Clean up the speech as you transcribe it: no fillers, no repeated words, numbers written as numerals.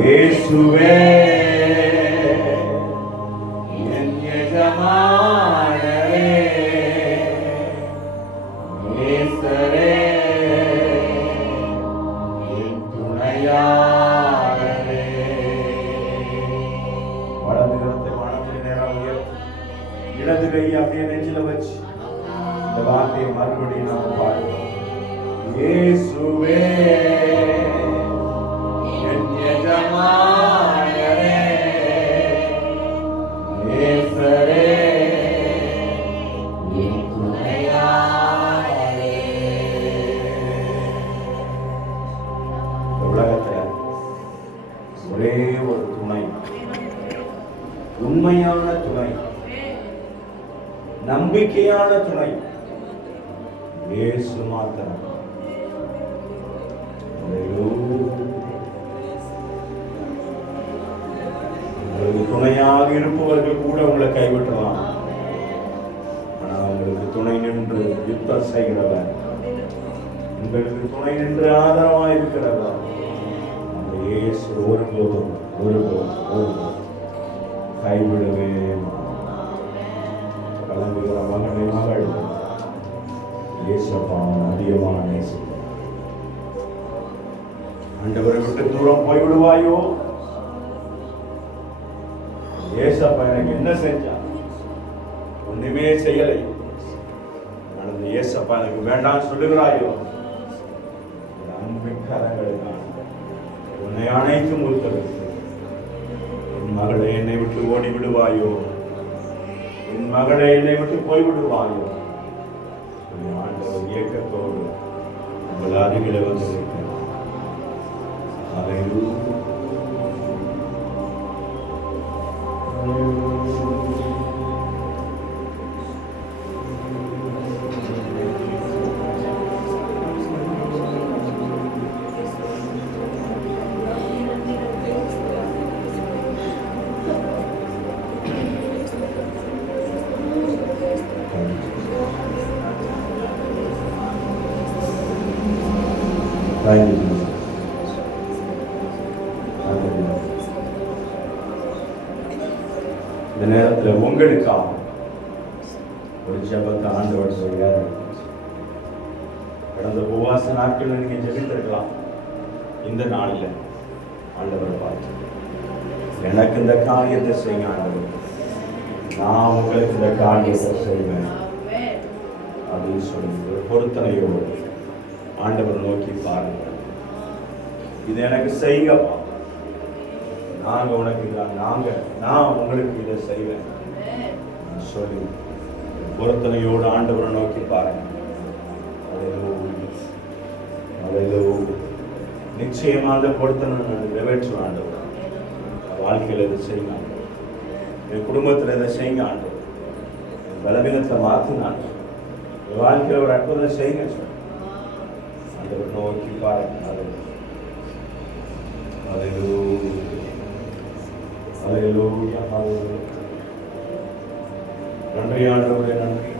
இயேசுவே என் எஜமானரே, நேசரே என் துணையாளரே. வலது கரத்தை வானத்தில் நேரம் உயர்த்தி இடது கையை அப்படியே நெஞ்சில வச்சு இந்த வார்த்தையை மறுபடியும் நாம் பாடுவோம். இயேசுவே ஒரே ஒரு துணை, உண்மையான துணை, நம்பிக்கையான துணை இயேசு மாத்திரம். உங்களுக்கு துணையாக இருப்பவர்கள் கூட உங்களை கைவிட்டலாம். ஆனால் உங்களுக்கு துணை நின்று யுத்தம் செய்கிறவர், உங்களுக்கு துணை நின்று ஆதரவாக இருக்கிறவர் இயேசு ஒருபோதும் கைவிடவே கலந்துகிற மகனை மகள் இயேசப்பான் அதிகமான நேசம். ஆண்டவரை விட்டு தூரம் போய்விடுவாயோ? ஏசப்பா எனக்கு என்ன செஞ்சா? ஒண்ணுமே செய்யலை. நடந்த ஏசப்பா எனக்கு வேண்டாம் சொல்லுகிறாயோ? அன்பிற்காரங்களுக்கான உன்னை அனைத்து முழுத்தது. என் மகளை என்னை விட்டு ஓடி விடுவாயோ? என் மகளை என்னை விட்டு போய்விடுவாயோ? ஆண்டவர் இயக்கத்தோடு உங்கள் அருகில வந்திருக்கிறார். அதை Thank you, Jesus. Hallelujah. இந்த நேரத்தில் உங்களுக்காக ஒரு ஜெபத்தை ஆண்டவர் சொல்றார். கடந்த உபவாச நாட்கள் நீங்க ஜெபித்திருக்கலாம். இந்த நாளில் ஆண்டவர் பார்த்து எனக்கு இந்த காரியத்தை செய்ய ஆண்டவர், நான் உங்களுக்கு இந்த காரியத்தை செய்வேன் அப்படின்னு சொல்லி ஒரு பொருத்தனையோடு ஆண்டவர் நோக்கி பாருங்க. இது எனக்கு செய்யப்பா, நான் உங்களுக்கு இதை செய்வேன் சொல்லி பொருத்தனையோடு ஆண்டவரை நோக்கி பாருங்க. நிச்சயமா அந்த பொருத்தனை நிறைவேற்றும் ஆண்டவர். வாழ்க்கையில் இதை செய்யுங்க, என் குடும்பத்தில் இதை செய்யுங்க ஆண்டவர், என் பலவீனத்தை மாற்றினாங்க, என் வாழ்க்கையில் ஒரு அற்புதம் செய்யுங்க ஆண்டவர் நோக்கி பாருங்க. நன்றி ஆண்டவரே, நன்றி.